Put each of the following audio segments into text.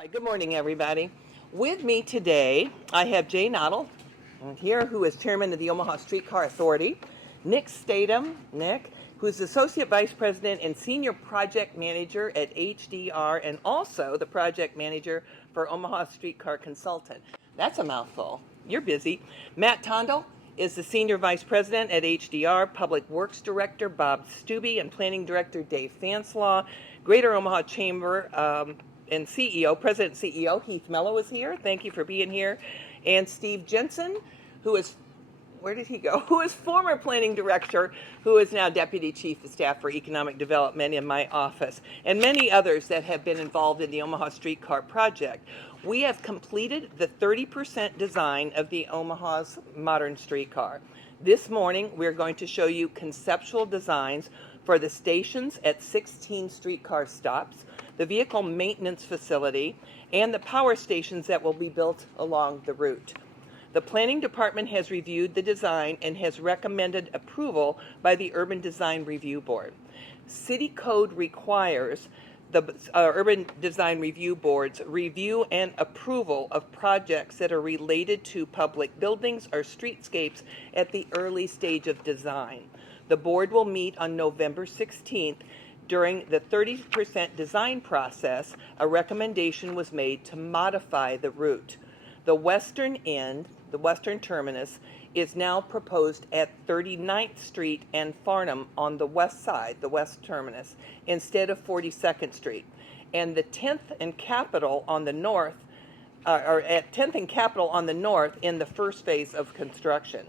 Right, good morning, everybody. With me today, I have Jay Noddle here, who is chairman of the Omaha Streetcar Authority, Nick Statham, who is Associate Vice President and Senior Project Manager at HDR, and also the Project Manager for Omaha Streetcar Consultant. That's a mouthful. You're busy. Matt Tondel is the Senior Vice President at HDR, Public Works Director Bob Stubbe, and Planning Director Dave Fanslaw, Greater Omaha Chamber and CEO, President and CEO Heath Mello is here. Thank you for being here. And Steve Jensen, who is, where did he go? Who is former planning director, who is now Deputy Chief of Staff for Economic Development in my office, and many others that have been involved in the Omaha Streetcar project. We have completed the 30% design of the Omaha's modern streetcar. This morning, we're going to show you conceptual designs for the stations at 16 streetcar stops, the vehicle maintenance facility, and the power stations that will be built along the route. The Planning Department has reviewed the design and has recommended approval by the Urban Design Review Board. City Code requires the Urban Design Review Board's review and approval of projects that are related to public buildings or streetscapes at the early stage of design. The board will meet on November 16th. During the 30% design process, a recommendation was made to modify the route. The western end, the western terminus, is now proposed at 39th Street and Farnham on the west side, the west terminus, instead of 42nd Street. And the 10th and Capitol on the north, or at 10th and Capitol on the north in the first phase of construction.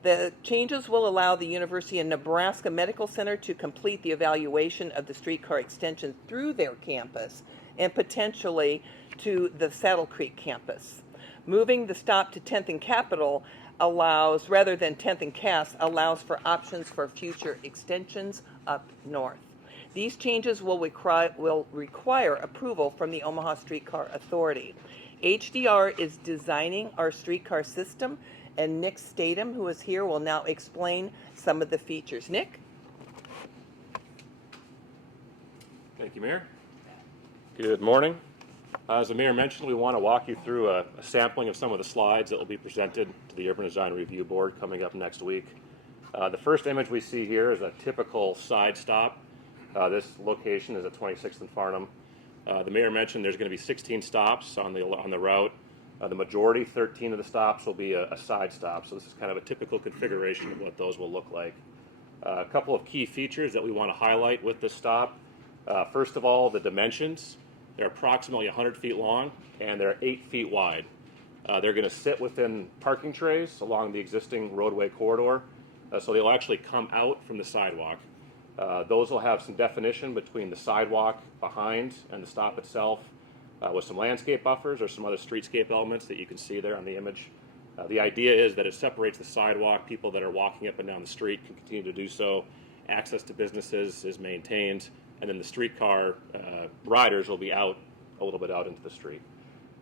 The changes will allow the University of Nebraska Medical Center to complete the evaluation of the streetcar extension through their campus and potentially to the Saddle Creek campus. Moving the stop to 10th and Capitol allows, rather than 10th and Cass, allows for options for future extensions up north. These changes will require approval from the Omaha Streetcar Authority. HDR is designing our streetcar system, and Nick Statham, who is here, will now explain some of the features. Nick? Thank you, Mayor. Good morning. As the Mayor mentioned, we want to walk you through a sampling of some of the slides that will be presented to the Urban Design Review Board coming up next week. The first image we see here is a typical side stop. This location is at 26th and Farnham. The Mayor mentioned there's going to be 16 stops on the route. The majority, 13 of the stops, will be a side stop. So this is kind of a typical configuration of what those will look like. A couple of key features that we want to highlight with this stop. First of all, the dimensions. They're approximately 100 feet long, and they're 8 feet wide. They're going to sit within parking trays along the existing roadway corridor, so they'll actually come out from the sidewalk. Those will have some definition between the sidewalk behind and the stop itself, with some landscape buffers or some other streetscape elements that you can see there on the image. The idea is that it separates the sidewalk. People that are walking up and down the street can continue to do so. Access to businesses is maintained, and then the streetcar riders will be out a little bit out into the street.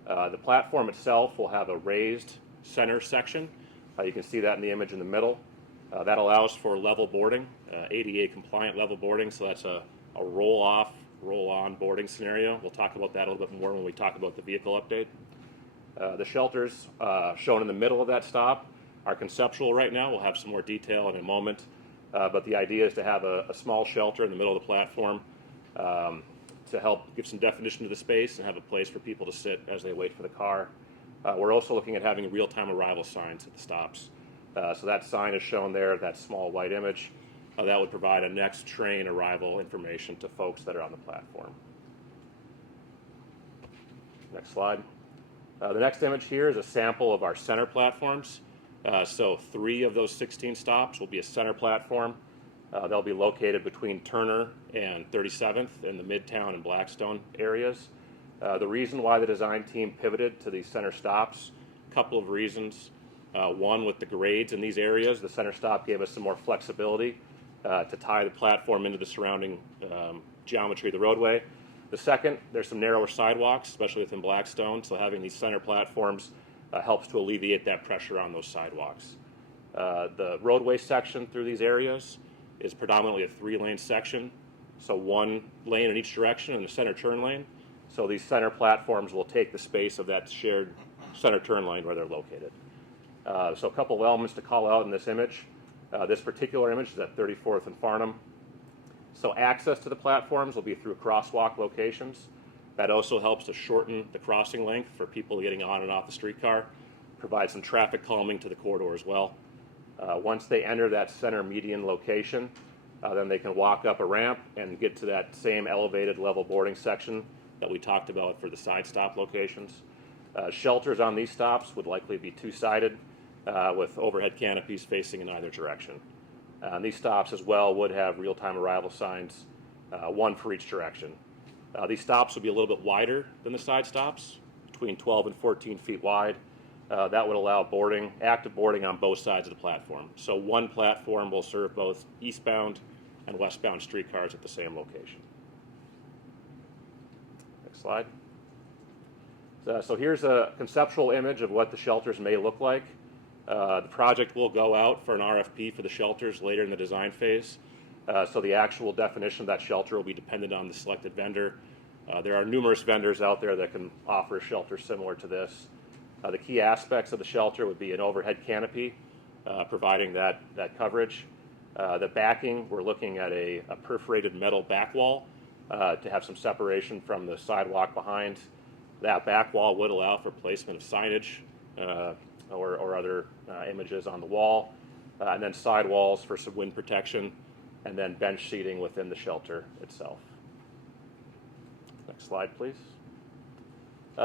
The platform itself will have a raised center section. You can see that in the image in the middle. That allows for level boarding, ADA compliant level boarding, so that's a roll-off, roll-on boarding scenario. We'll talk about that a little bit more when we talk about the vehicle update. The shelters shown in the middle of that stop are conceptual right now. We'll have some more detail in a moment, but the idea is to have a small shelter in the middle of the platform to help give some definition to the space and have a place for people to sit as they wait for the car. We're also looking at having real-time arrival signs at the stops. So that sign is shown there, that small white image. That would provide a next train arrival information to folks that are on the platform. Next slide. The next image here is a sample of our center platforms. So 3 of those 16 stops will be a center platform. They'll be located between Turner and 37th in the Midtown and Blackstone areas. The reason why the design team pivoted to these center stops, a couple of reasons. One, with the grades in these areas, the center stop gave us some more flexibility to tie the platform into the surrounding geometry of the roadway. The second, there's some narrower sidewalks, especially within Blackstone, so having these center platforms helps to alleviate that pressure on those sidewalks. The roadway section through these areas is predominantly a 3-lane section, so 1 lane in each direction and a center turn lane. So these center platforms will take the space of that shared center turn lane where they're located. So a couple of elements to call out in this image. This particular image is at 34th and Farnham. So access to the platforms will be through crosswalk locations. That also helps to shorten the crossing length for people getting on and off the streetcar, provide some traffic calming to the corridor as well. Once they enter that center median location, then they can walk up a ramp and get to that same elevated level boarding section that we talked about for the side stop locations. Shelters on these stops would likely be two-sided with overhead canopies facing in either direction. These stops as well would have real-time arrival signs, one for each direction. These stops would be a little bit wider than the side stops, between 12 and 14 feet wide. That would allow active boarding on both sides of the platform. So one platform will serve both eastbound and westbound streetcars at the same location. Next slide. So here's a conceptual image of what the shelters may look like. The project will go out for an RFP for the shelters later in the design phase. So the actual definition of that shelter will be dependent on the selected vendor. There are numerous vendors out there that can offer a shelter similar to this. The key aspects of the shelter would be an overhead canopy, providing that coverage. The backing, we're looking at a perforated metal back wall to have some separation from the sidewalk behind. That back wall would allow for placement of signage or other images on the wall, and then sidewalls for some wind protection, and then bench seating within the shelter itself. Next slide, please.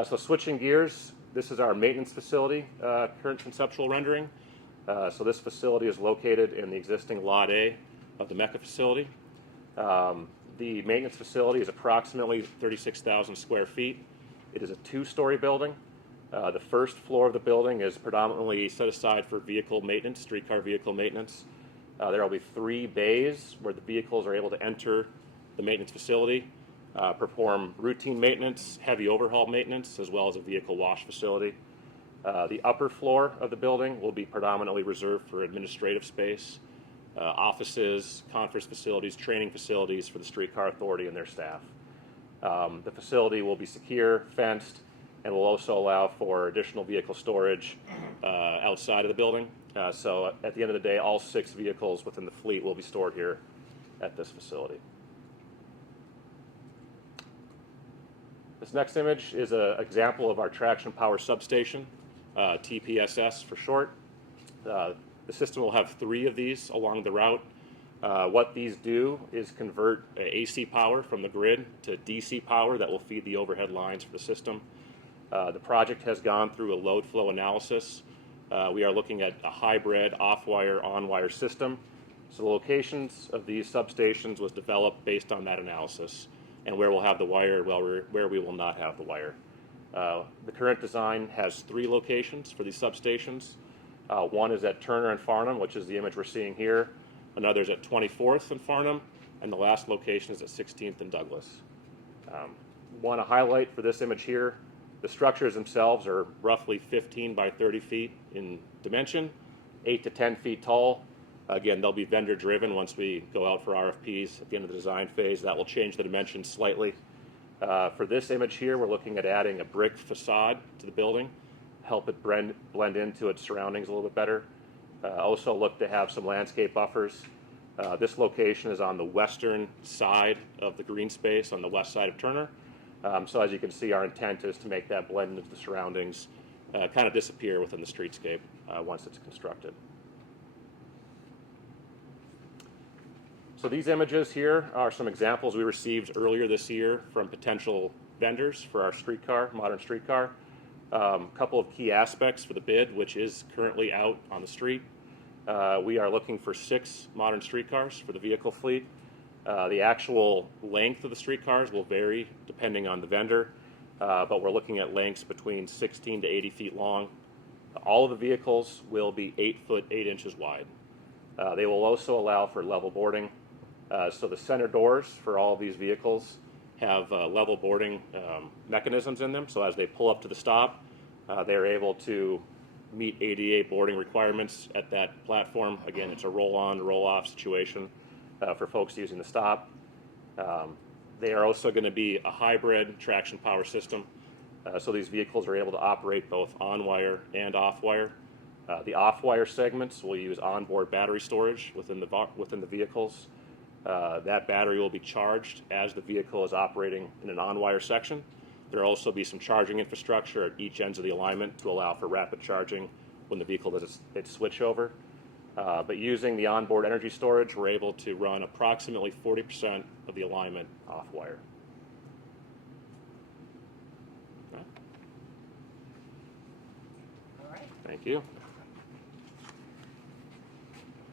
So switching gears, this is our maintenance facility, current conceptual rendering. So this facility is located in the existing Lot A of the Mecca facility. The maintenance facility is approximately 36,000 square feet. It is a two-story building. The first floor of the building is predominantly set aside for vehicle maintenance, streetcar vehicle maintenance. There will be 3 bays where the vehicles are able to enter the maintenance facility, perform routine maintenance, heavy overhaul maintenance, as well as a vehicle wash facility. The upper floor of the building will be predominantly reserved for administrative space, offices, conference facilities, training facilities for the Streetcar Authority and their staff. The facility will be secure, fenced, and will also allow for additional vehicle storage outside of the building. So at the end of the day, all 6 vehicles within the fleet will be stored here at this facility. This next image is an example of our traction power substation, TPSS for short. The system will have 3 of these along the route. What these do is convert AC power from the grid to DC power that will feed the overhead lines for the system. The project has gone through a load flow analysis. We are looking at a hybrid off-wire, on-wire system. So the locations of these substations was developed based on that analysis, and where we'll have the wire, where we will not have the wire. The current design has 3 locations for these substations. One is at Turner and Farnham, which is the image we're seeing here. Another is at 24th and Farnham, and the last location is at 16th and Douglas. Want to highlight for this image here, the structures themselves are roughly 15 by 30 feet in dimension, 8 to 10 feet tall. Again, they'll be vendor driven once we go out for RFPs at the end of the design phase. That will change the dimensions slightly. For this image here, we're looking at adding a brick facade to the building, help it blend into its surroundings a little bit better. Also look to have some landscape buffers. This location is on the western side of the green space on the west side of Turner. So as you can see, our intent is to make that blend into the surroundings, kind of disappear within the streetscape once it's constructed. So these images here are some examples we received earlier this year from potential vendors for our streetcar, modern streetcar. A couple of key aspects for the bid, which is currently out on the street. We are looking for 6 modern streetcars for the vehicle fleet. The actual length of the streetcars will vary depending on the vendor, but we're looking at lengths between 16 to 80 feet long. All of the vehicles will be 8 foot 8 inches wide. They will also allow for level boarding. So the center doors for all of these vehicles have level boarding mechanisms in them. So as they pull up to the stop, they're able to meet ADA boarding requirements at that platform. Again, it's a roll-on, roll-off situation for folks using the stop. They are also going to be a hybrid traction power system. So these vehicles are able to operate both on-wire and off-wire. The off-wire segments will use onboard battery storage within the vehicles. That battery will be charged as the vehicle is operating in an on-wire section. There will also be some charging infrastructure at each ends of the alignment to allow for rapid charging when the vehicle does its switchover. But using the onboard energy storage, we're able to run approximately 40% of the alignment off-wire. All right. Thank you.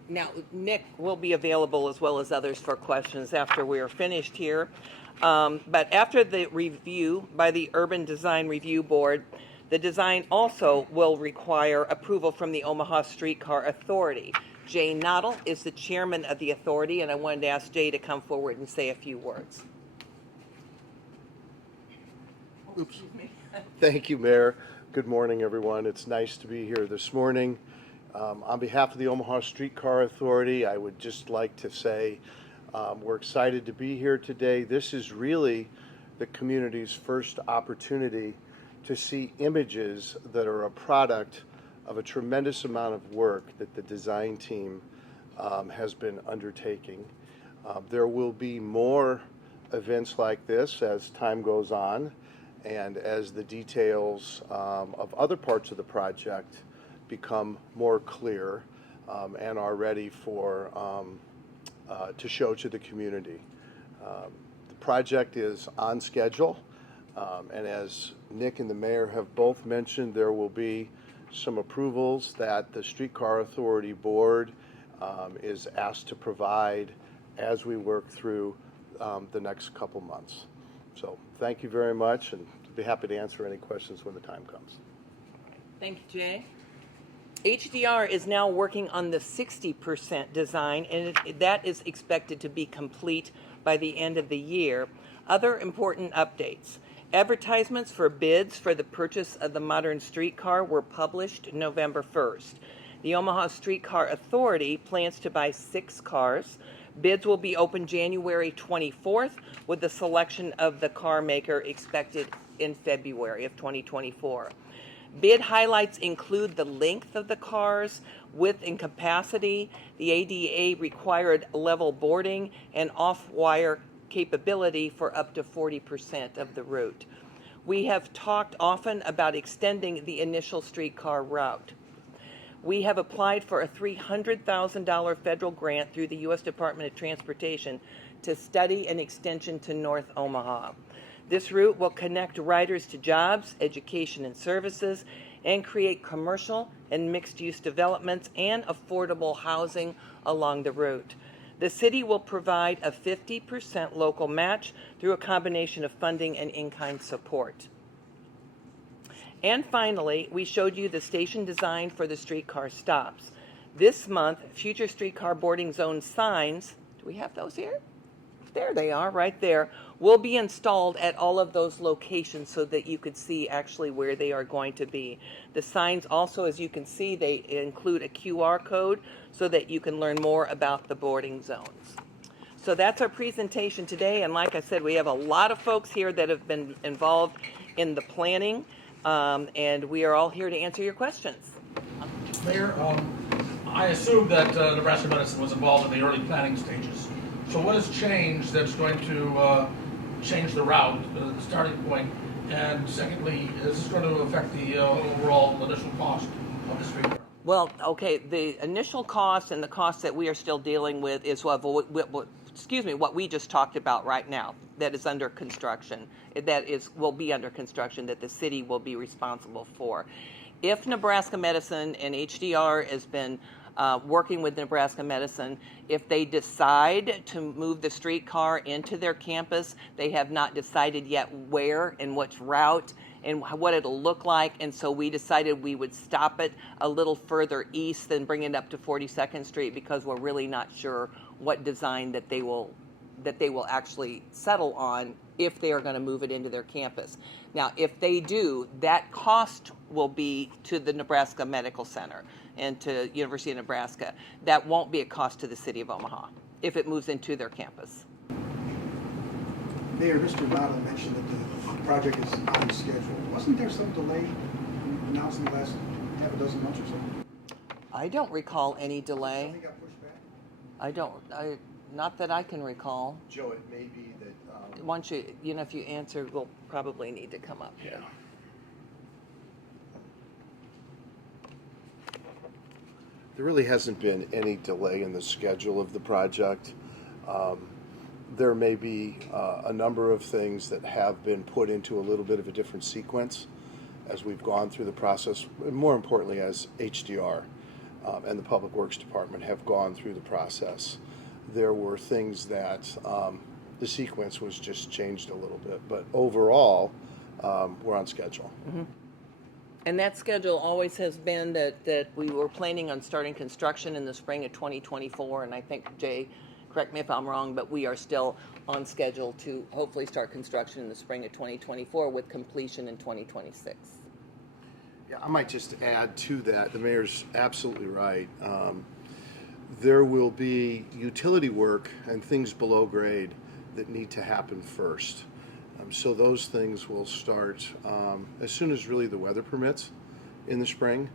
Now, Nick will be available as well as others for questions after we are finished here. But after the review by the Urban Design Review Board, the design also will require approval from the Omaha Streetcar Authority. Jay Noddle is the chairman of the authority, and I wanted to ask Jay to come forward and say a few words. Oops. Thank you, Mayor. Good morning, everyone. It's nice to be here this morning. On behalf of the Omaha Streetcar Authority, I would just like to say we're excited to be here today. This is really the community's first opportunity to see images that are a product of a tremendous amount of work that the design team has been undertaking. There will be more events like this as time goes on and as the details of other parts of the project become more clear and are ready for to show to the community. The project is on schedule, and as Nick and the mayor have both mentioned, there will be some approvals that the Streetcar Authority Board is asked to provide as we work through the next couple months. So thank you very much, and I'd be happy to answer any questions when the time comes. Thank you, Jay. HDR is now working on the 60% design, and that is expected to be complete by the end of the year. Other important updates. Advertisements for bids for the purchase of the modern streetcar were published November 1st. The Omaha Streetcar Authority plans to buy 6 cars. Bids will be open January 24th, with the selection of the car maker expected in February of 2024. Bid highlights include the length of the cars, width and capacity, the ADA required level boarding, and off-wire capability for up to 40% of the route. We have talked often about extending the initial streetcar route. We have applied for a $300,000 federal grant through the U.S. Department of Transportation to study an extension to North Omaha. This route will connect riders to jobs, education, and services, and create commercial and mixed-use developments and affordable housing along the route. The city will provide a 50% local match through a combination of funding and in-kind support. And finally, we showed you the station design for the streetcar stops. This month, future streetcar boarding zone signs, do we have those here? There they are, right there, will be installed at all of those locations so that you could see actually where they are going to be. The signs also, as you can see, they include a QR code so that you can learn more about the boarding zones. So that's our presentation today, and like I said, we have a lot of folks here that have been involved in the planning, and we are all here to answer your questions. Mayor, I assume that Nebraska Medicine was involved in the early planning stages. So what has changed that's going to change the route, the starting point? And secondly, is this going to affect the overall initial cost of the streetcar? Well, okay, the initial cost and the cost that we are still dealing with is what we just talked about right now, that is under construction, will be under construction, that the city will be responsible for. If Nebraska Medicine and HDR has been working with Nebraska Medicine, if they decide to move the streetcar into their campus, they have not decided yet where and which route and what it'll look like, and so we decided we would stop it a little further east than bring it up to 42nd Street because we're really not sure what design that they will actually settle on if they are going to move it into their campus. Now, if they do, that cost will be to the Nebraska Medical Center and to University of Nebraska. That won't be a cost to the city of Omaha if it moves into their campus. Mayor, Mr. Nada mentioned that the project is on schedule. Wasn't there some delay announced in the last half a dozen months or so? I don't recall any delay. Something got pushed back? Not that I can recall. Joe, it may be that. Once if you answer, we'll probably need to come up here. There really hasn't been any delay in the schedule of the project. There may be a number of things that have been put into a little bit of a different sequence as we've gone through the process, and more importantly as HDR and the Public Works Department have gone through the process. There were things that the sequence was just changed a little bit, but overall we're on schedule. Mm-hmm. And that schedule always has been that we were planning on starting construction in the spring of 2024, and I think, Jay, correct me if I'm wrong, but we are still on schedule to hopefully start construction in the spring of 2024 with completion in 2026. Yeah, I might just add to that, the mayor's absolutely right. There will be utility work and things below grade that need to happen first. So those things will start as soon as really the weather permits in the spring.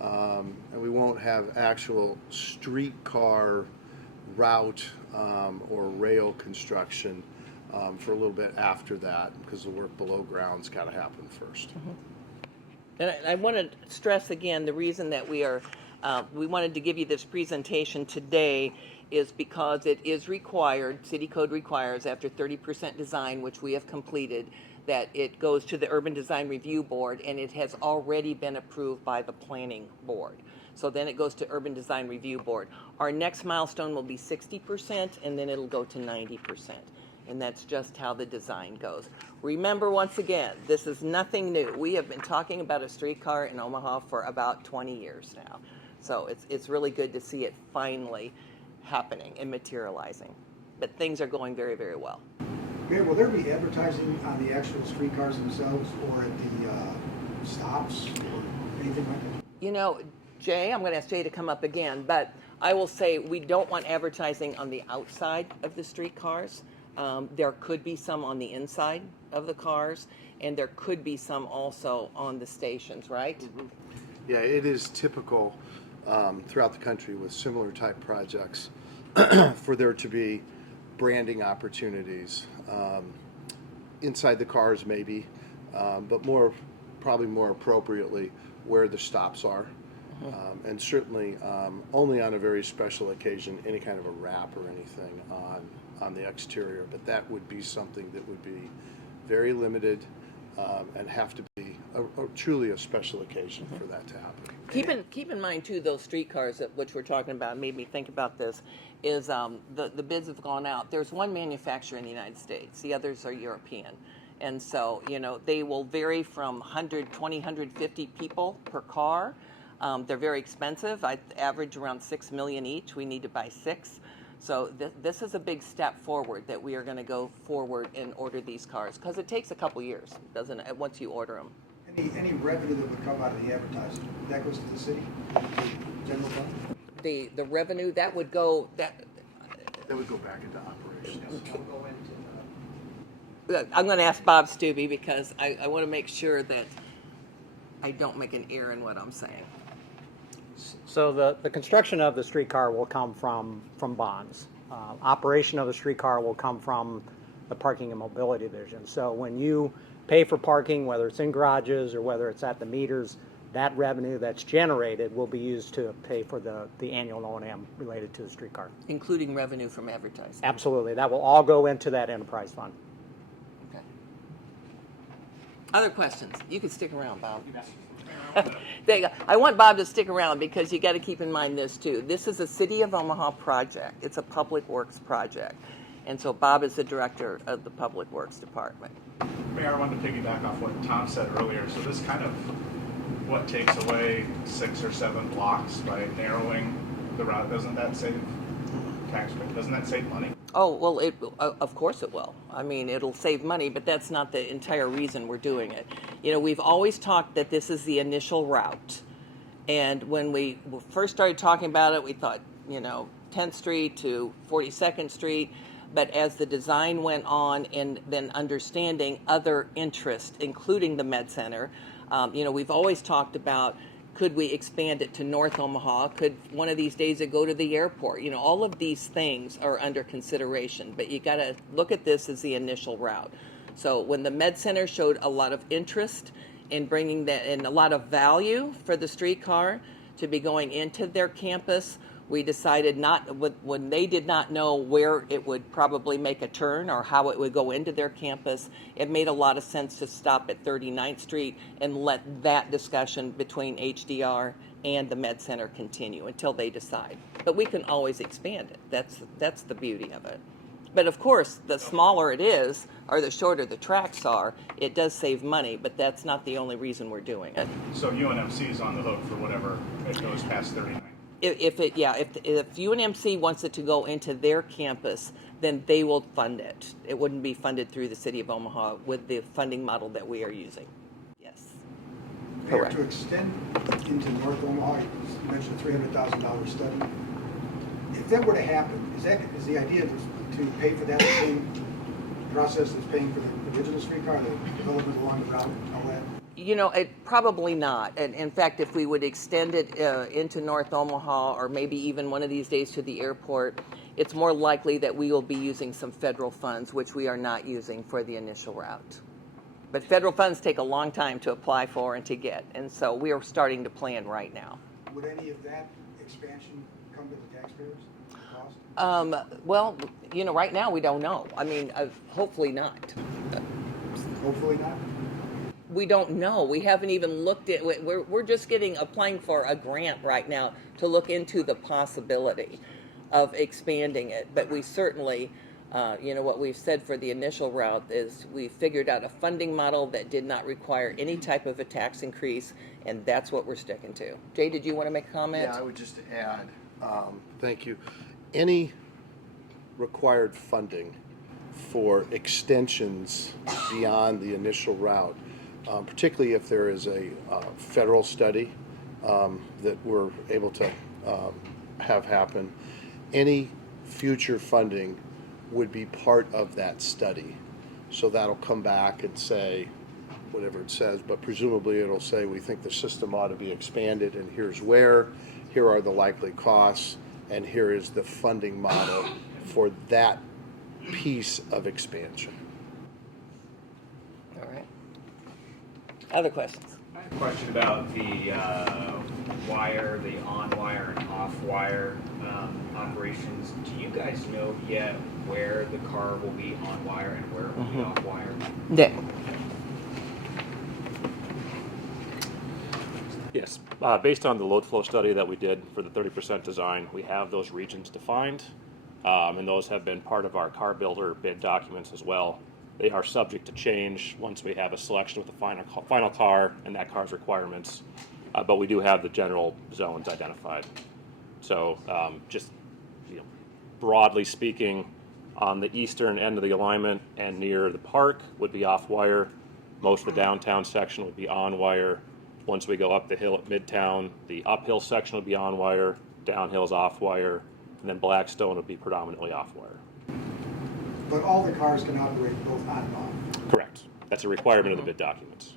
And we won't have actual streetcar route or rail construction for a little bit after that, because the work below ground's got to happen first. Mm-hmm. And I want to stress again, the reason that we wanted to give you this presentation today is because it is required, city code requires, after 30% design, which we have completed, that it goes to the Urban Design Review Board, and it has already been approved by the Planning Board. So then it goes to Urban Design Review Board. Our next milestone will be 60%, and then it'll go to 90%. And that's just how the design goes. Remember, once again, this is nothing new. We have been talking about a streetcar in Omaha for about 20 years now. So it's really good to see it finally happening and materializing. But things are going very, very well. Mayor, will there be advertising on the actual streetcars themselves or at the stops or anything like that? Jay, I'm going to ask Jay to come up again, but I will say we don't want advertising on the outside of the streetcars. There could be some on the inside of the cars, and there could be some also on the stations, right? Mm-hmm. Yeah, it is typical throughout the country with similar type projects for there to be branding opportunities inside the cars maybe, but probably more appropriately where the stops are. Mm-hmm. And certainly only on a very special occasion, any kind of a wrap or anything on the exterior, but that would be something that would be very limited and have to be truly a special occasion mm-hmm. for that to happen. Keep in mind too, those streetcars which we're talking about made me think about this, is the bids have gone out. There's one manufacturer in the United States, the others are European. And so, they will vary from 120, 150 people per car. They're very expensive. I average around $6 million each. We need to buy 6. So this is a big step forward that we are going to go forward and order these cars, because it takes a couple years, doesn't it, once you order them. Any revenue that would come out of the advertising, that goes to the city, general fund? The revenue that would go That would go back into operations. I'm going to ask Bob Stubbe, because I want to make sure that I don't make an error in what I'm saying. So the construction of the streetcar will come from bonds. Operation of the streetcar will come from the Parking and Mobility Division. So when you pay for parking, whether it's in garages or whether it's at the meters, that revenue that's generated will be used to pay for the annual O&M related to the streetcar. Including revenue from advertising. Absolutely. That will all go into that enterprise fund. Okay. Other questions? You can stick around, Bob. There you go. I want Bob to stick around, because you got to keep in mind this too. This is a City of Omaha project. It's a public works project. And so Bob is the director of the Public Works Department. Mayor, I wanted to piggyback off what Tom said earlier. So this kind of what takes away 6 or 7 blocks by narrowing the route. Doesn't that save taxpayers? Doesn't that save money? Oh, well, of course it will. I mean, it'll save money, but that's not the entire reason we're doing it. We've always talked that this is the initial route. And when we first started talking about it, we thought, 10th Street to 42nd Street. But as the design went on and then understanding other interests, including the Med Center, we've always talked about, could we expand it to North Omaha? Could one of these days it go to the airport? All of these things are under consideration, but you got to look at this as the initial route. So when the Med Center showed a lot of interest in bringing that and a lot of value for the streetcar to be going into their campus, we decided when they did not know where it would probably make a turn or how it would go into their campus, it made a lot of sense to stop at 39th Street and let that discussion between HDR and the Med Center continue until they decide. But we can always expand it. That's the beauty of it. But of course, the smaller it is, or the shorter the tracks are, it does save money, but that's not the only reason we're doing it. So UNMC is on the hook for whatever it goes past 39. If UNMC wants it to go into their campus, then they will fund it. It wouldn't be funded through the City of Omaha with the funding model that we are using. Yes. Mayor, Correct. to extend into North Omaha, you mentioned a $300,000 study. If that were to happen, is the idea to pay for that the same process as paying for the original streetcar, the development along the route, all that? It probably not. And in fact, if we would extend it into North Omaha or maybe even one of these days to the airport, it's more likely that we will be using some federal funds, which we are not using for the initial route. But federal funds take a long time to apply for and to get. And so we are starting to plan right now. Would any of that expansion come to the taxpayers? Cost? Well, right now we don't know. I mean, hopefully not. Hopefully not. We don't know. We haven't even looked at. We're just applying for a grant right now to look into the possibility of expanding it. But we certainly, what we've said for the initial route is we figured out a funding model that did not require any type of a tax increase, and that's what we're sticking to. Jay, did you want to make a comment? Yeah, I would just add, thank you. Any required funding for extensions beyond the initial route, particularly if there is a federal study that we're able to have happen, any future funding would be part of that study. So that'll come back and say whatever it says, but presumably it'll say we think the system ought to be expanded and here's where, here are the likely costs, and here is the funding model for that piece of expansion. All right. Other questions? I have a question about the wire, the on-wire and off-wire operations. Do you guys know yet where the car will be on-wire and where it will be off-wire? Yeah. Yes, based on the load flow study that we did for the 30% design, we have those regions defined, and those have been part of our car builder bid documents as well. They are subject to change once we have a selection with the final car and that car's requirements, but we do have the general zones identified. So just broadly speaking, on the eastern end of the alignment and near the park would be off-wire. Most of the downtown section would be on-wire. Once we go up the hill at Midtown, the uphill section would be on-wire, downhill is off-wire, and then Blackstone would be predominantly off-wire. But all the cars can operate both on and off. Correct. That's a requirement of the bid documents.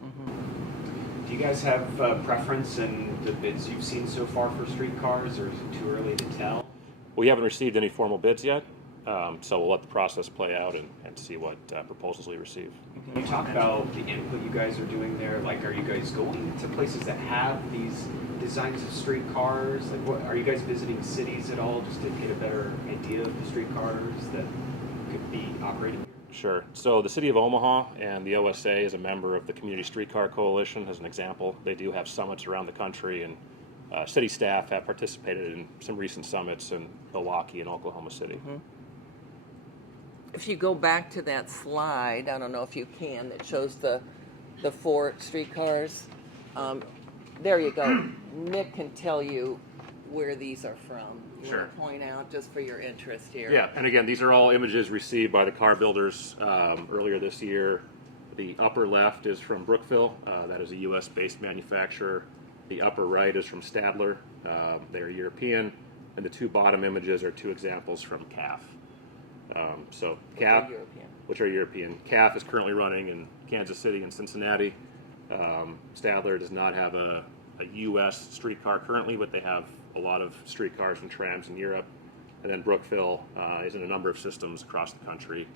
Do you guys have preference in the bids you've seen so far for streetcars, or is it too early to tell? We haven't received any formal bids yet, so we'll let the process play out and see what proposals we receive. Can you talk about the input you guys are doing there? Like, are you guys going to places that have these designs of streetcars? Like, what are you guys visiting cities at all just to get a better idea of the streetcars that could be operating here? Sure. So the City of Omaha and the OSA is a member of the Community Streetcar Coalition. As an example, they do have summits around the country, and city staff have participated in some recent summits in Milwaukee and Oklahoma City. If you go back to that slide, I don't know if you can, that shows the 4 streetcars. There you go. Nick can tell you where these are from. You Sure. want to point out just for your interest here? Yeah, and again, these are all images received by the car builders earlier this year. The upper left is from Brookville. That is a U.S.-based manufacturer. The upper right is from Stadler. They're European. And the 2 bottom images are 2 examples from CAF. So Which are CAF, European. which are European. CAF is currently running in Kansas City and Cincinnati. Stadler does not have a U.S. streetcar currently, but they have a lot of streetcars and trams in Europe. And then Brookville is in a number of systems across the country.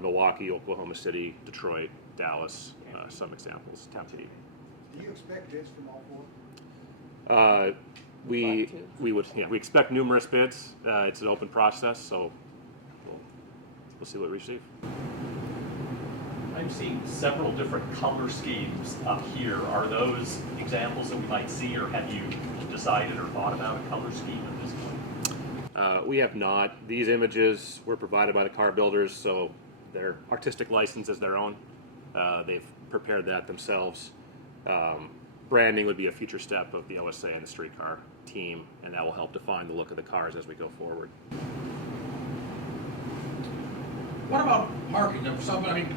Milwaukee, Oklahoma City, Detroit, Dallas, some examples. Tempe. Do you expect bids from all four? We we expect numerous bids. It's an open process, so we'll see what we receive. I'm seeing several different color schemes up here. Are those examples that we might see, or have you decided or thought about a color scheme at this point? We have not. These images were provided by the car builders, so their artistic license is their own. They've prepared that themselves. Branding would be a future step of the OSA and the streetcar team, and that will help define the look of the cars as we go forward. What about parking? If somebody, I mean,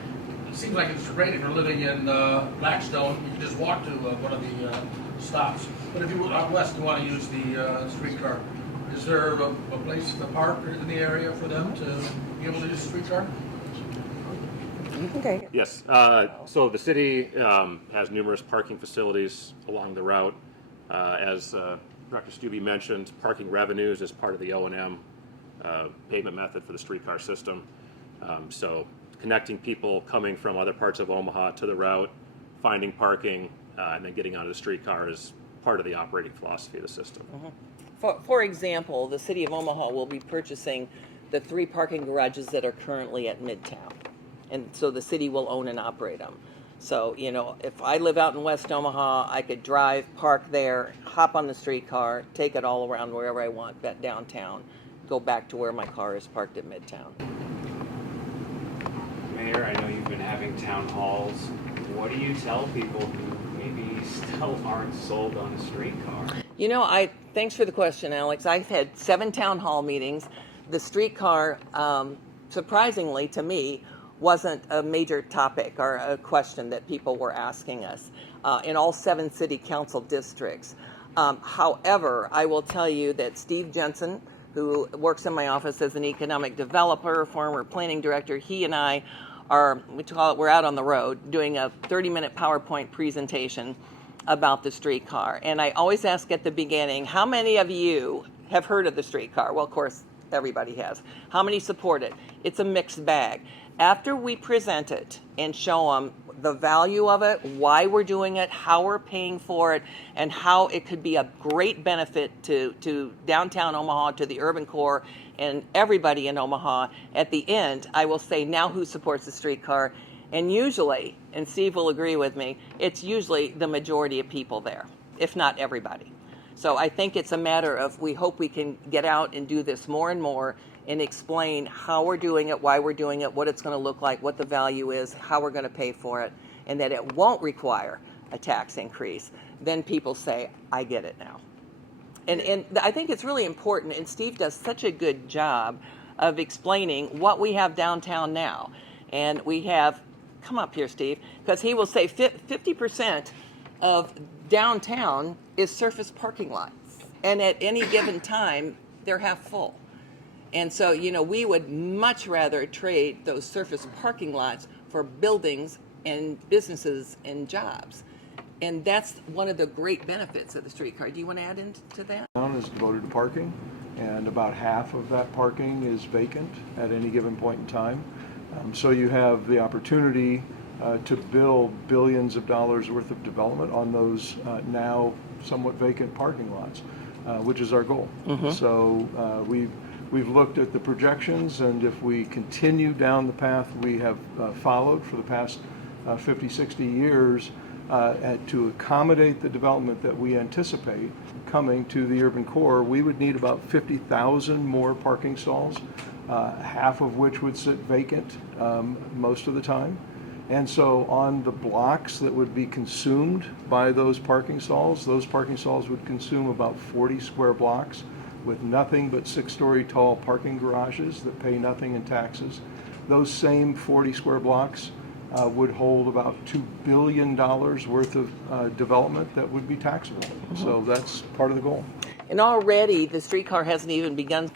it seems like it's great if you're living in Blackstone, you can just walk to one of the stops. But if you were out west and want to use the streetcar, is there a place to park in the area for them to be able to use the streetcar? You can take it. Yes. So the city has numerous parking facilities along the route. As Director Stubbe mentioned, parking revenues is part of the O&M payment method for the streetcar system. So connecting people coming from other parts of Omaha to the route, finding parking, and then getting onto the streetcar is part of the operating philosophy of the system. For example, the city of Omaha will be purchasing the 3 parking garages that are currently at Midtown. And so the city will own and operate them. So, you know, if I live out in West Omaha, I could drive, park there, hop on the streetcar, take it all around wherever I want, that downtown, go back to where my car is parked at Midtown. Mayor, I know you've been having town halls. What do you tell people who maybe still aren't sold on a streetcar? You know, thanks for the question, Alex. I've had 7 town hall meetings. The streetcar, surprisingly to me, wasn't a major topic or a question that people were asking us in all 7 city council districts. However, I will tell you that Steve Jensen, who works in my office as an economic developer, former planning director, he and I we're out on the road doing a 30-minute PowerPoint presentation about the streetcar. And I always ask at the beginning, how many of you have heard of the streetcar? Well, of course, everybody has. How many support it? It's a mixed bag. After we present it and show them the value of it, why we're doing it, how we're paying for it, and how it could be a great benefit to downtown Omaha, to the urban core, and everybody in Omaha, at the end, I will say, now who supports the streetcar? And usually, and Steve will agree with me, it's usually the majority of people there, if not everybody. So I think it's a matter of, we hope we can get out and do this more and more and explain how we're doing it, why we're doing it, what it's going to look like, what the value is, how we're going to pay for it, and that it won't require a tax increase. Then people say, I get it now. And I think it's really important, and Steve does such a good job of explaining what we have downtown now. And we have, come up here, Steve, because he will say 50% of downtown is surface parking lots. And at any given time, they're half full. And so, you know, we would much rather trade those surface parking lots for buildings and businesses and jobs. And that's one of the great benefits of the streetcar. Do you want to add into that? Town is devoted to parking, and about half of that parking is vacant at any given point in time. So you have the opportunity to build billions of dollars worth of development on those now somewhat vacant parking lots, which is our goal. So we've looked at the projections, and if we continue down the path we have followed for the past 50, 60 years, to accommodate the development that we anticipate coming to the urban core, we would need about 50,000 more parking stalls, half of which would sit vacant most of the time. And so on the blocks that would be consumed by those parking stalls would consume about 40 square blocks with nothing but 6-story tall parking garages that pay nothing in taxes. Those same 40 square blocks would hold about $2 billion worth of development that would be taxable. So that's part of the goal. And already the streetcar hasn't even began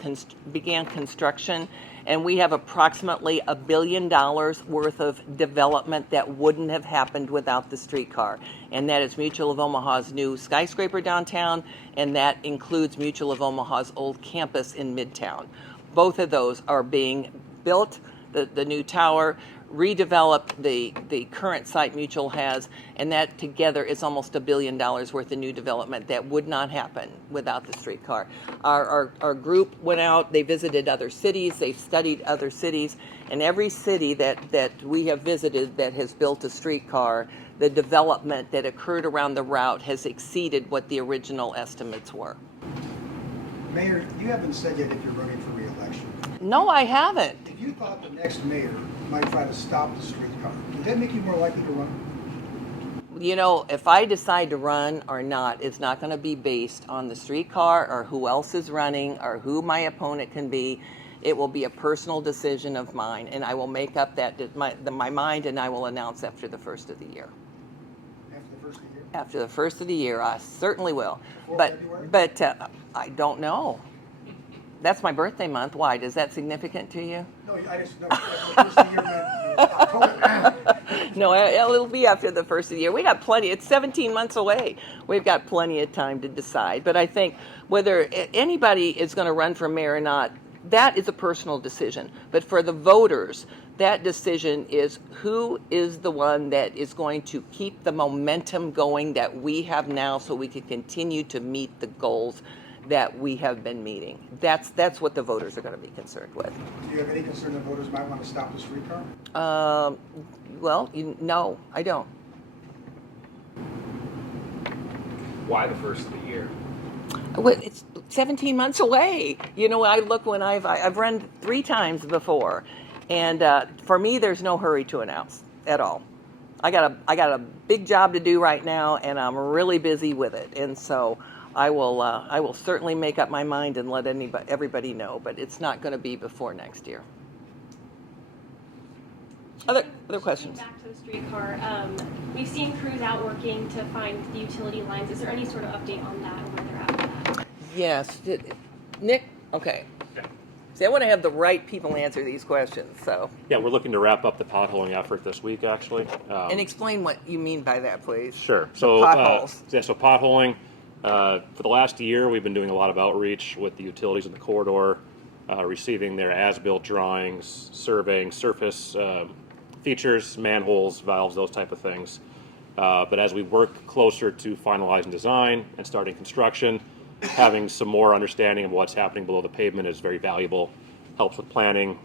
construction, and we have approximately $1 billion worth of development that wouldn't have happened without the streetcar. And that is Mutual of Omaha's new skyscraper downtown, and that includes Mutual of Omaha's old campus in Midtown. Both of those are being built, the new tower, redeveloped the current site Mutual has, and that together is almost $1 billion worth of new development that would not happen without the streetcar. Our group went out, they visited other cities, they studied other cities, and every city that we have visited that has built a streetcar, the development that occurred around the route has exceeded what the original estimates were. Mayor, you haven't said yet if you're running for re-election. No, I haven't. If you thought the next mayor might try to stop the streetcar, would that make you more likely to run? You know, if I decide to run or not, it's not going to be based on the streetcar or who else is running or who my opponent can be. It will be a personal decision of mine, and I will make up my mind, and I will announce after the first of the year. After the first of the year? After the first of the year, I certainly will. Before February? But I don't know. That's my birthday month. Why? Is that significant to you? No, I just know the first of the year meant October. No, it'll be after the first of the year. We got plenty. It's 17 months away. We've got plenty of time to decide. But I think whether anybody is going to run for mayor or not, that is a personal decision. But for the voters, that decision is who is the one that is going to keep the momentum going that we have now so we can continue to meet the goals that we have been meeting. That's what the voters are going to be concerned with. Do you have any concern that voters might want to stop the streetcar? Well, no, I don't. Why the first of the year? Well, it's 17 months away. You know, I look when I've run 3 times before, and for me, there's no hurry to announce at all. I got a big job to do right now, and I'm really busy with it, and so I will certainly make up my mind and let everybody know, but it's not going to be before next year. Other questions? Back to the streetcar, we've seen crews out working to find the utility lines. Is there any sort of update on that and where they're at with that? Yes. Nick? Okay. See, I want to have the right people answer these questions, so. Yeah, we're looking to wrap up the potholing effort this week, actually. And explain what you mean by that, please. Sure. So, potholes. So potholing, for the last year, we've been doing a lot of outreach with the utilities in the corridor, receiving their as-built drawings, surveying surface features, manholes, valves, those type of things. But as we work closer to finalizing design and starting construction, having some more understanding of what's happening below the pavement is very valuable. Helps with planning,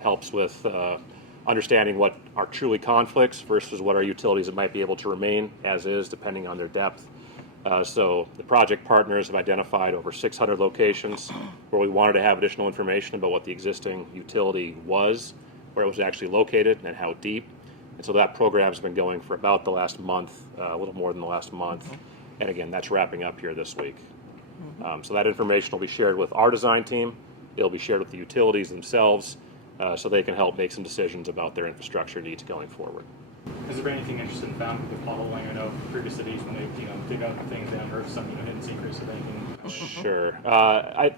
helps with understanding what are truly conflicts versus what are utilities that might be able to remain as is, depending on their depth. So the project partners have identified over 600 locations where we wanted to have additional information about what the existing utility was, where it was actually located, and how deep. And so that program's been going for about the last month, a little more than the last month. And again, that's wrapping up here this week. So that information will be shared with our design team. It'll be shared with the utilities themselves, so they can help make some decisions about their infrastructure needs going forward. Has there been anything interesting found with potholing? I know previous cities, when they dig out things, they unearth some hidden secrets of anything. Sure. I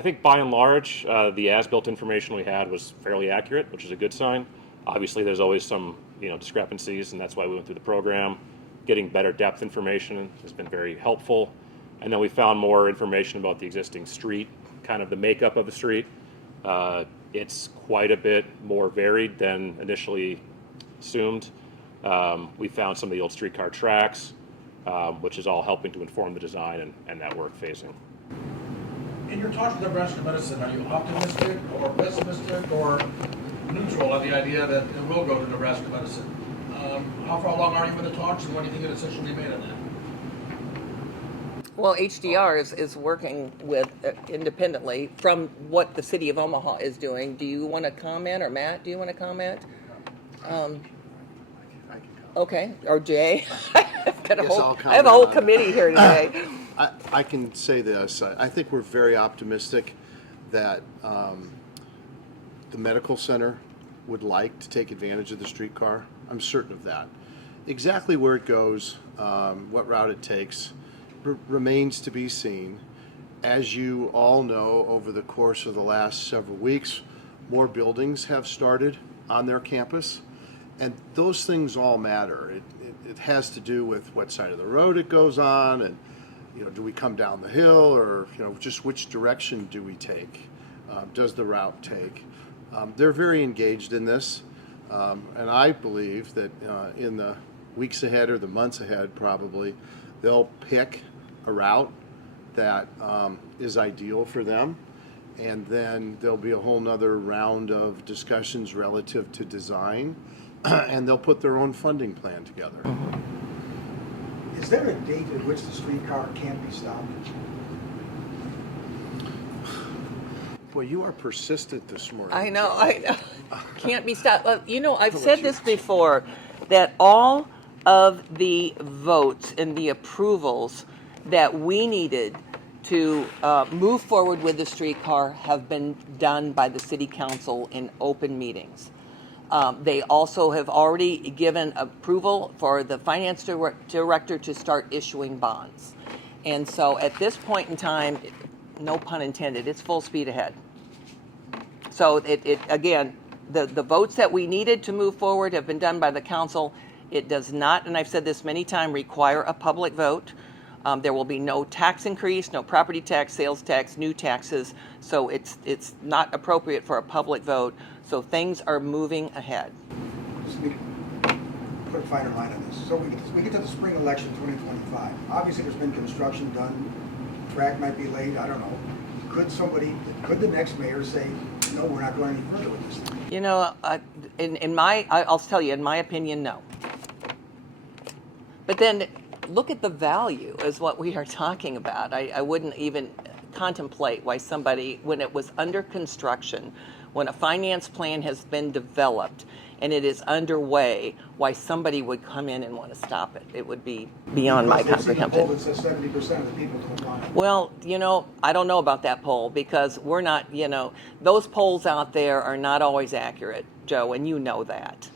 think by and large, the as-built information we had was fairly accurate, which is a good sign. Obviously, there's always some discrepancies, and that's why we went through the program. Getting better depth information has been very helpful. And then we found more information about the existing street, kind of the makeup of the street. It's quite a bit more varied than initially assumed. We found some of the old streetcar tracks, which is all helping to inform the design and that work phasing. In your talks with Nebraska Medicine, are you optimistic or pessimistic or neutral on the idea that it will go to Nebraska Medicine? How far along are you in the talks, and when do you think a decision will be made on that? Well, HDR is working with independently from what the city of Omaha is doing. Do you want to comment, or Matt, do you want to comment? Okay, or Jay? I have a whole committee here today. I can say this. I think we're very optimistic that the medical center would like to take advantage of the streetcar. I'm certain of that. Exactly where it goes, what route it takes, remains to be seen. As you all know, over the course of the last several weeks, more buildings have started on their campus, and those things all matter. It has to do with what side of the road it goes on, and do we come down the hill, or just which direction do we take? Does the route take? They're very engaged in this, and I believe that in the weeks ahead, or the months ahead probably, they'll pick a route that is ideal for them, and then there'll be a whole nother round of discussions relative to design, and they'll put their own funding plan together. Is there a date at which the streetcar can't be stopped? Boy, you are persistent this morning. I know. Can't be stopped. I've said this before, that all of the votes and the approvals that we needed to move forward with the streetcar have been done by the city council in open meetings. They also have already given approval for the finance director to start issuing bonds. And so at this point in time, no pun intended, it's full speed ahead. So again, the votes that we needed to move forward have been done by the council. It does not, and I've said this many times, require a public vote. There will be no tax increase, no property tax, sales tax, new taxes. So it's not appropriate for a public vote. So things are moving ahead. Just let me put a finer line on this. So we get to the spring election 2025. Obviously, there's been construction done. Track might be laid. I don't know. Could the next mayor say, no, we're not going any further with this thing? I'll tell you, in my opinion, no. But then look at the value is what we are talking about. I wouldn't even contemplate why somebody, when it was under construction, when a finance plan has been developed and it is underway, why somebody would come in and want to stop it. It would be beyond my comprehension. Poll that says 70% of the people don't want it. Well, I don't know about that poll, because we're not, those polls out there are not always accurate, Joe, and you know that.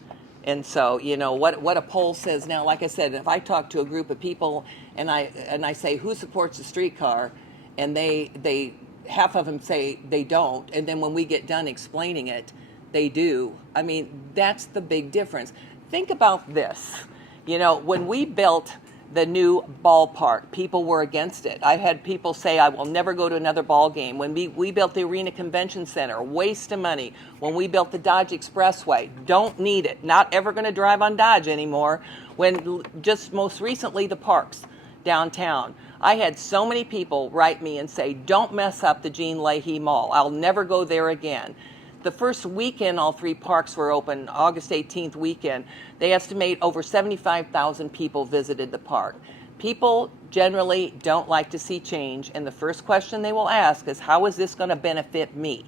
And so, what a poll says now, like I said, if I talk to a group of people and I say, who supports the streetcar, and they half of them say they don't, and then when we get done explaining it, they do. I mean, that's the big difference. Think about this. When we built the new ballpark, people were against it. I had people say, I will never go to another ball game. When we built the Arena Convention Center, waste of money. When we built the Dodge Expressway, don't need it. Not ever going to drive on Dodge anymore. When just most recently, the parks downtown. I had so many people write me and say, don't mess up the Jean Leahy Mall. I'll never go there again. The first weekend all three parks were open, August 18th weekend, they estimate over 75,000 people visited the park. People generally don't like to see change, and the first question they will ask is, how is this going to benefit me?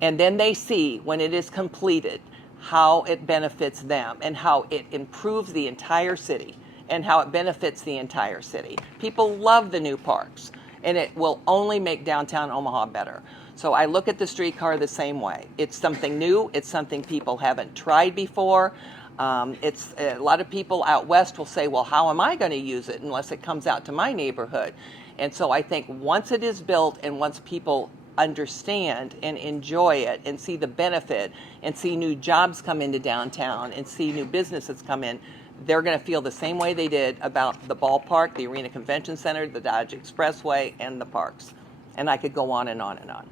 And then they see, when it is completed, how it benefits them and how it improves the entire city and how it benefits the entire city. People love the new parks, and it will only make downtown Omaha better. So I look at the streetcar the same way. It's something new. It's something people haven't tried before. It's a lot of people out west will say, well, how am I going to use it unless it comes out to my neighborhood? And so I think once it is built and once people understand and enjoy it and see the benefit and see new jobs come into downtown and see new businesses come in, they're going to feel the same way they did about the ballpark, the Arena Convention Center, the Dodge Expressway, and the parks. And I could go on and on and on.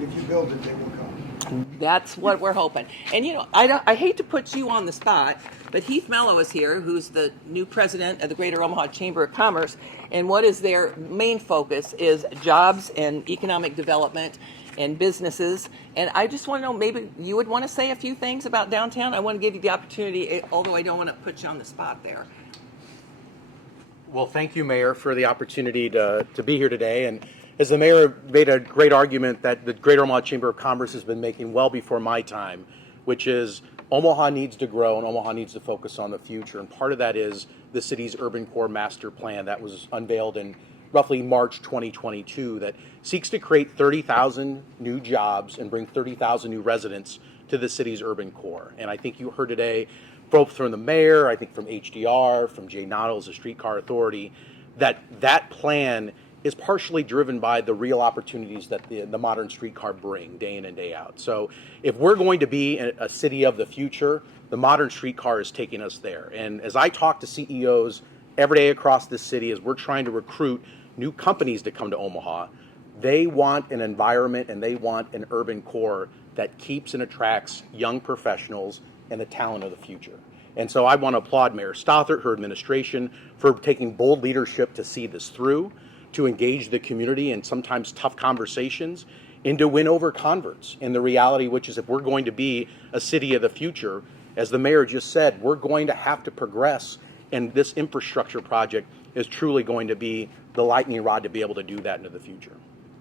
If you build it, they will come. That's what we're hoping. And I hate to put you on the spot, but Heath Mello is here, who's the new president of the Greater Omaha Chamber of Commerce. And what is their main focus is jobs and economic development and businesses. And I just want to know, maybe you would want to say a few things about downtown. I want to give you the opportunity, although I don't want to put you on the spot there. Well, thank you, Mayor, for the opportunity to be here today. And as the mayor made a great argument that the Greater Omaha Chamber of Commerce has been making well before my time, which is Omaha needs to grow and Omaha needs to focus on the future. And part of that is the city's urban core master plan that was unveiled in roughly March 2022 that seeks to create 30,000 new jobs and bring 30,000 new residents to the city's urban core. And I think you heard today, both from the mayor, I think from HDR, from Jay Noddles, the Streetcar Authority, that plan is partially driven by the real opportunities that the modern streetcar bring day in and day out. So if we're going to be a city of the future, the modern streetcar is taking us there. And as I talk to CEOs every day across this city, as we're trying to recruit new companies to come to Omaha, they want an environment and they want an urban core that keeps and attracts young professionals and the talent of the future. And so I want to applaud Mayor Stothert, her administration, for taking bold leadership to see this through, to engage the community in sometimes tough conversations, and to win over converts. And the reality, which is if we're going to be a city of the future, as the mayor just said, we're going to have to progress, and this infrastructure project is truly going to be the lightning rod to be able to do that into the future.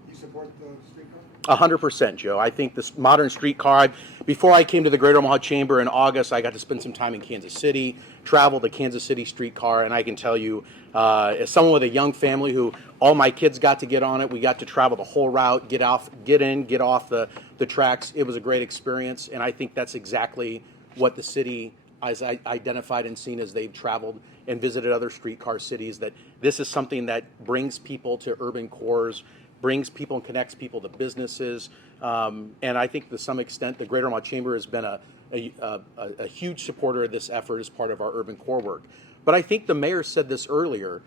You support the streetcar? 100%, Joe. I think this modern streetcar, before I came to the Greater Omaha Chamber in August, I got to spend some time in Kansas City, travel the Kansas City streetcar, and I can tell you, as someone with a young family who all my kids got to get on it, we got to travel the whole route, get off the tracks. It was a great experience, and I think that's exactly what the city has identified and seen as they've traveled and visited other streetcar cities, that this is something that brings people to urban cores, brings people and connects people to businesses. And I think to some extent the Greater Omaha Chamber has been a huge supporter of this effort as part of our urban core work. But I think the mayor said this earlier,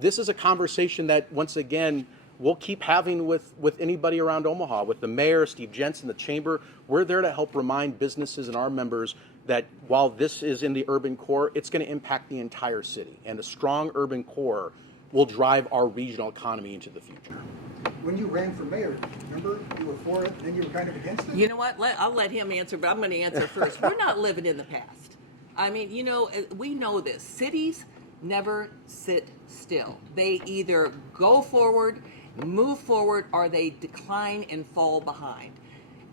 this is a conversation that, once again, we'll keep having with anybody around Omaha, with the mayor, Steve Jensen, the chamber. We're there to help remind businesses and our members that while this is in the urban core, it's going to impact the entire city. And a strong urban core will drive our regional economy into the future. When you ran for mayor, remember, you were for it, then you were kind of against it? You know what? I'll let him answer, but I'm going to answer first. We're not living in the past. I mean, you know, we know this. Cities never sit still. They either go forward, move forward, or they decline and fall behind.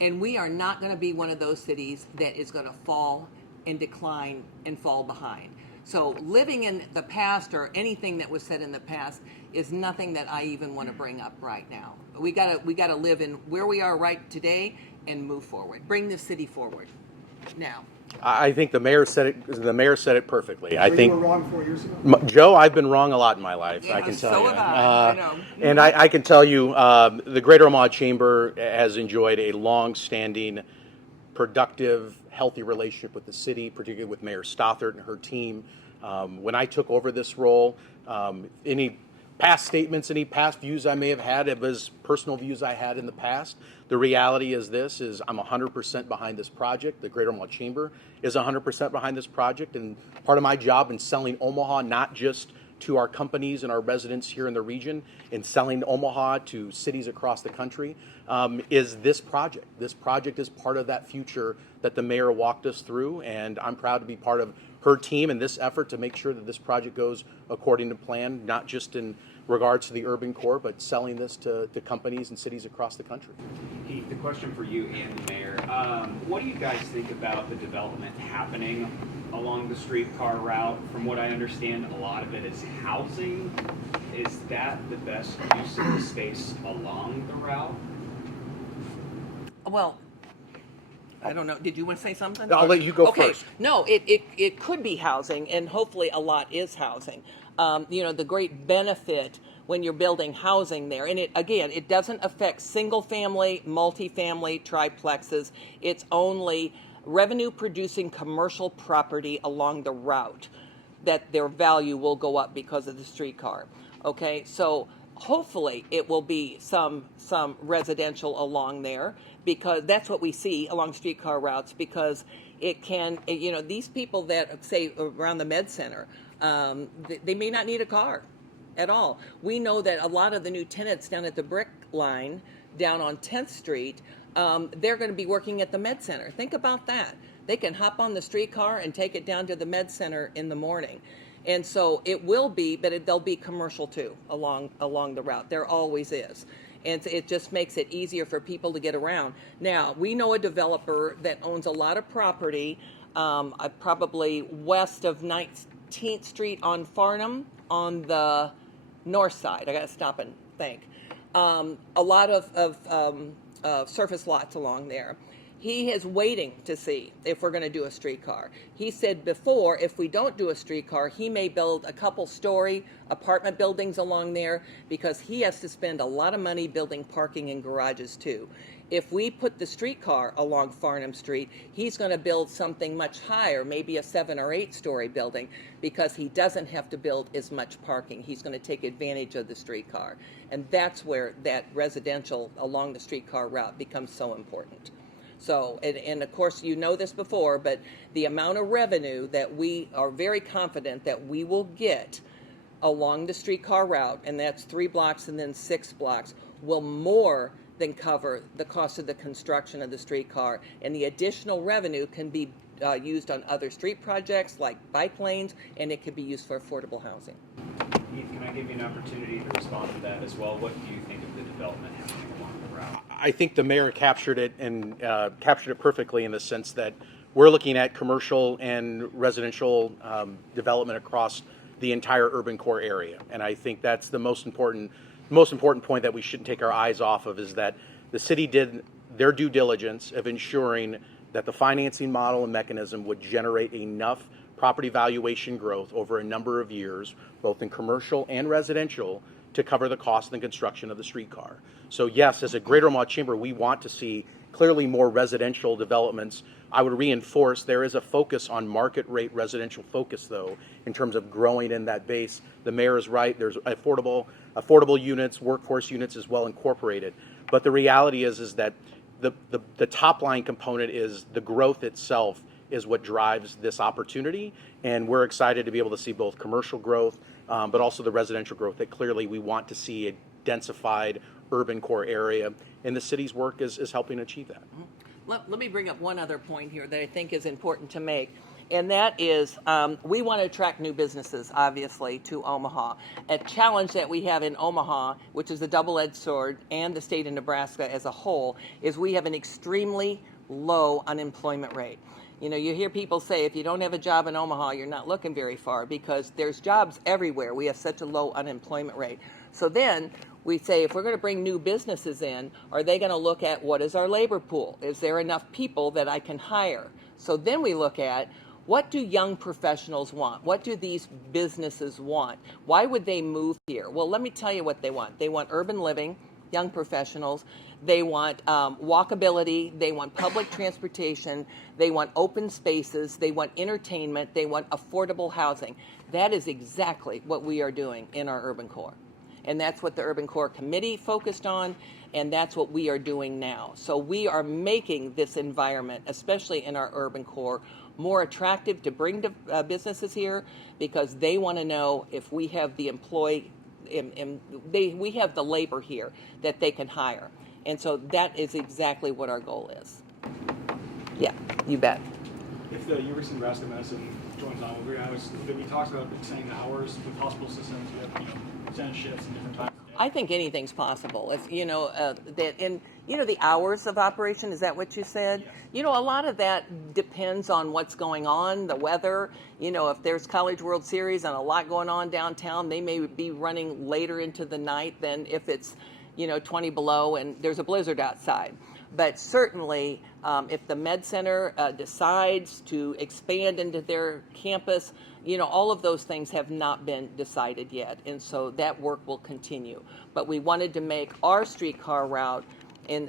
And we are not going to be one of those cities that is going to fall and decline and fall behind. So living in the past or anything that was said in the past is nothing that I even want to bring up right now. We gotta live in where we are right today and move forward. Bring the city forward. Now. I think the mayor said it. The mayor said it perfectly. I So think you were wrong 4 years ago? Joe, I've been wrong a lot in my life. Yeah, I can tell so you. have I know. And I can tell you, the Greater Omaha Chamber has enjoyed a long-standing, productive, healthy relationship with the city, particularly with Mayor Stothert and her team. When I took over this role, any past statements, any past views I may have had, it was personal views I had in the past. The reality is this, is I'm 100% behind this project. The Greater Omaha Chamber is 100% behind this project. And part of my job in selling Omaha, not just to our companies and our residents here in the region, and selling Omaha to cities across the country, is this project. This project is part of that future that the mayor walked us through, and I'm proud to be part of her team in this effort to make sure that this project goes according to plan, not just in regards to the urban core, but selling this to companies and cities across the country. Heath, the question for you and the mayor. What do you guys think about the development happening along the streetcar route? From what I understand, a lot of it is housing. Is that the best use of the space along the route? Well, I don't know. Did you want to say something? I'll let you go okay. first. No, it could be housing, and hopefully a lot is housing. You know, the great benefit when you're building housing there, and it doesn't affect single family, multifamily, triplexes. It's only revenue producing commercial property along the route that their value will go up because of the streetcar. Okay, so hopefully it will be some residential along there, because that's what we see along streetcar routes, because it can, you know, these people that say around the med center, they may not need a car at all. We know that a lot of the new tenants down at the Brick Line down on 10th Street, they're going to be working at the med center. Think about that. They can hop on the streetcar and take it down to the med center in the morning. And so it will be, but there'll be commercial too along the route. There always is. And it just makes it easier for people to get around. Now, we know a developer that owns a lot of property, probably west of 19th Street on Farnham on the north side. I got to stop and think. A lot of surface lots along there. He is waiting to see if we're going to do a streetcar. He said before, if we don't do a streetcar, he may build a couple story apartment buildings along there because he has to spend a lot of money building parking and garages too. If we put the streetcar along Farnham Street, he's going to build something much higher, maybe a 7 or 8 story building, because he doesn't have to build as much parking. He's going to take advantage of the streetcar. And that's where that residential along the streetcar route becomes so important. So, and of course, you know this before, but the amount of revenue that we are very confident that we will get along the streetcar route, and that's 3 blocks and then 6 blocks, will more than cover the cost of the construction of the streetcar. And the additional revenue can be used on other street projects like bike lanes, and it could be used for affordable housing. Heath, can I give you an opportunity to respond to that as well? What do you think of the development happening along the route? I think the mayor captured it and captured it perfectly in the sense that we're looking at commercial and residential development across the entire urban core area, and I think that's the most important point that we shouldn't take our eyes off of, is that the city did their due diligence of ensuring that the financing model and mechanism would generate enough property valuation growth over a number of years, both in commercial and residential, to cover the cost of the construction of the streetcar. So yes, as a Greater Omaha Chamber, we want to see clearly more residential developments. I would reinforce there is a focus on market rate residential focus, though, in terms of growing in that base. The mayor is right. There's affordable units, workforce units as well incorporated. But the reality is that the top line component is the growth itself is what drives this opportunity. And we're excited to be able to see both commercial growth, but also the residential growth that clearly we want to see a densified urban core area. And the city's work is helping achieve that. Let me bring up one other point here that I think is important to make, and that is we want to attract new businesses, obviously, to Omaha. A challenge that we have in Omaha, which is a double-edged sword, and the state of Nebraska as a whole, is we have an extremely low unemployment rate. You know, you hear people say if you don't have a job in Omaha, you're not looking very far, because there's jobs everywhere. We have such a low unemployment rate. So then we say, if we're going to bring new businesses in, are they going to look at what is our labor pool? Is there enough people that I can hire? So then we look at, what do young professionals want? What do these businesses want? Why would they move here? Well, let me tell you what they want. They want urban living, young professionals. They want walkability. They want public transportation. They want open spaces. They want entertainment. They want affordable housing. That is exactly what we are doing in our urban core. And that's what the Urban Core Committee focused on, and that's what we are doing now. So we are making this environment, especially in our urban core, more attractive to bring to, businesses here, because they want to know if we have the we have the labor here that they can hire. And so that is exactly what our goal is. Yeah, you bet. If the University of Nebraska Medicine joins on, we talked about extending the hours with hospital systems. You have, 10 shifts and different times. I think anything's possible. If the hours of operation, is that what you said? Yes. You know, a lot of that depends on what's going on, the weather. You know, if there's College World Series and a lot going on downtown, they may be running later into the night than if it's 20 below and there's a blizzard outside. But certainly, if the Med Center decides to expand into their campus, all of those things have not been decided yet. And so that work will continue. But we wanted to make our streetcar route in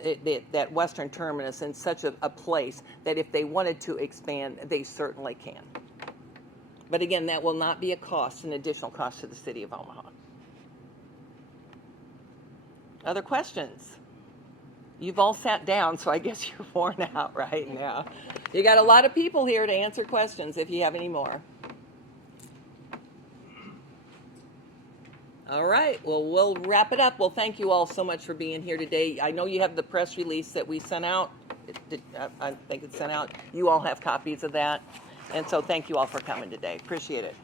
that western terminus in such a place that if they wanted to expand, they certainly can. But again, that will not be an additional cost to the city of Omaha. Other questions? You've all sat down, so I guess you're worn out right now. You got a lot of people here to answer questions if you have any more. All right, well, we'll wrap it up. Well, thank you all so much for being here today. I know you have the press release that we sent out. I think it's sent out. You all have copies of that. And so thank you all for coming today. Appreciate it.